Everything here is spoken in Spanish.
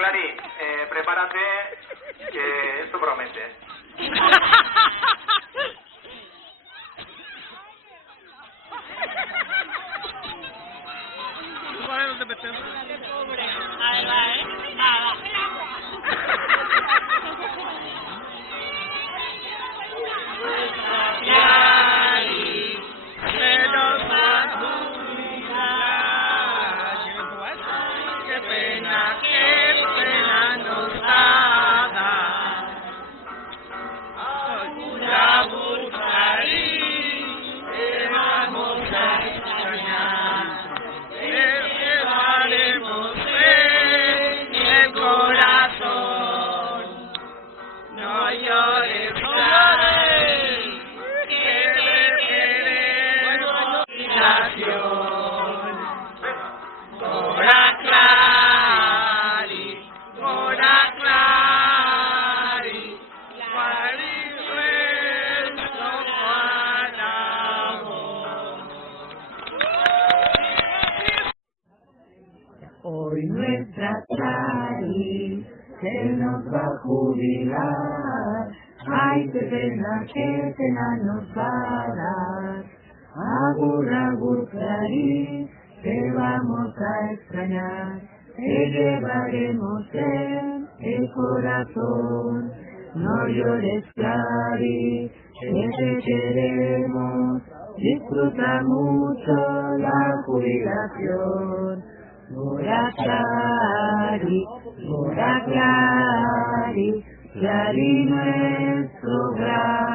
Clary, prepárate, que esto promete. Bueno, te metes. Pobre. A ver, va, va. Clary, se nos va a jubilar. Qué pena nos da. La Clary, te vamos a extrañar. Te llevaremos en el corazón. No llores, Clary, que beberemos inspiración. Cora Clary, Clary nuestro amor. Hoy nuestra Clary se nos va a jubilar. Ay, qué pena nos va a dar. Agur, Clary, te vamos a extrañar. Te llevaremos en el corazón. No llores, Clary, que te queremos. Disfruta mucho la jubilación. Cora Clary, Clary nuestro gran